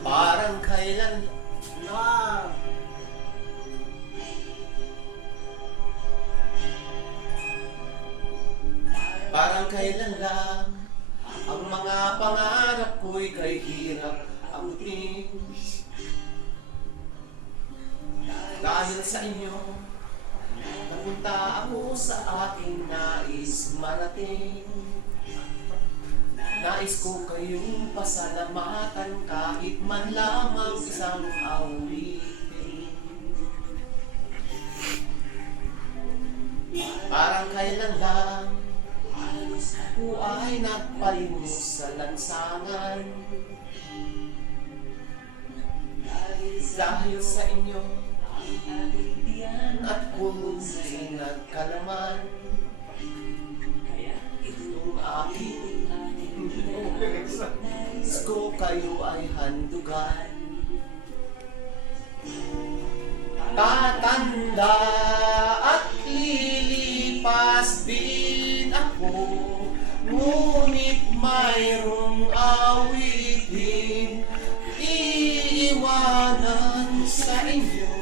Parang kailan Parang kailan lang ang mga pangarap ko'y kay hirap abutin. Dahil sa inyo, napunta ako sa aking nais marating. Nais ko kayong pasalamatan kahit man lamang isang awitin. Parang kailan lang ako ay nagpalimos sa lansangan. Dahil sa inyo at puso'y nagkalaman. Itong aking ko kayo ay handugan. Tatanda at lilipas din ako, ngunit mayroong awitin iiwanan sa inyo.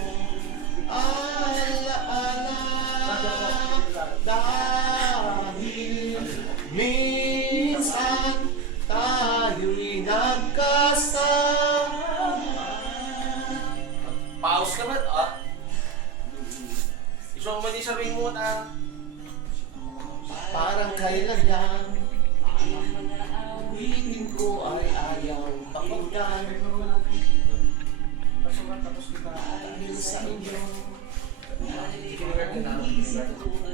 Alaala dahil minsan tayo'y nagkasama. Pause ka ba? Isang mo din sa ring mo na. Parang kailan lang awitin ko ay ayaw pakinggan. Dahil sa inyo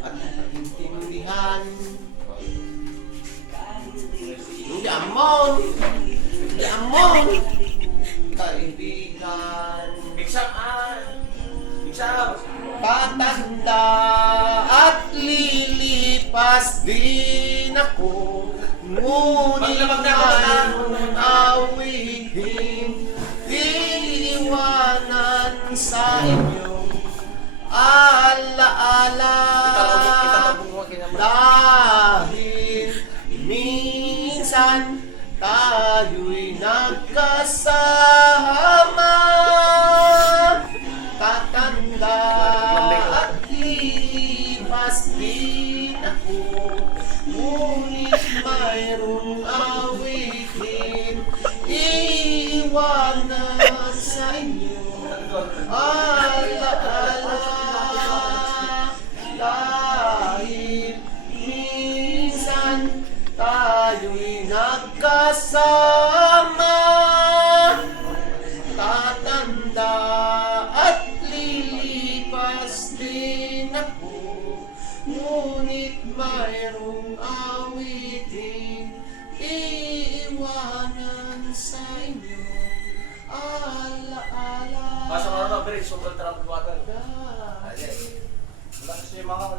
at intindihan. Hindi amon kaibigan. Bigsa. Patanda at lilipas din ako, ngunit mayroong awitin iiwanan sa inyong alaala. Dahil minsan tayo'y nagkasama. Tatanda at lipas din ako, ngunit mayroong awitin iiwanan sa inyo. Alaala dahil minsan tayo'y nagkasama. Tatanda at lilipas din ako, ngunit mayroong awitin iiwanan sa inyo. Alaala Pasok na rin, sobrang trap water. dahil Wala kasi yung mga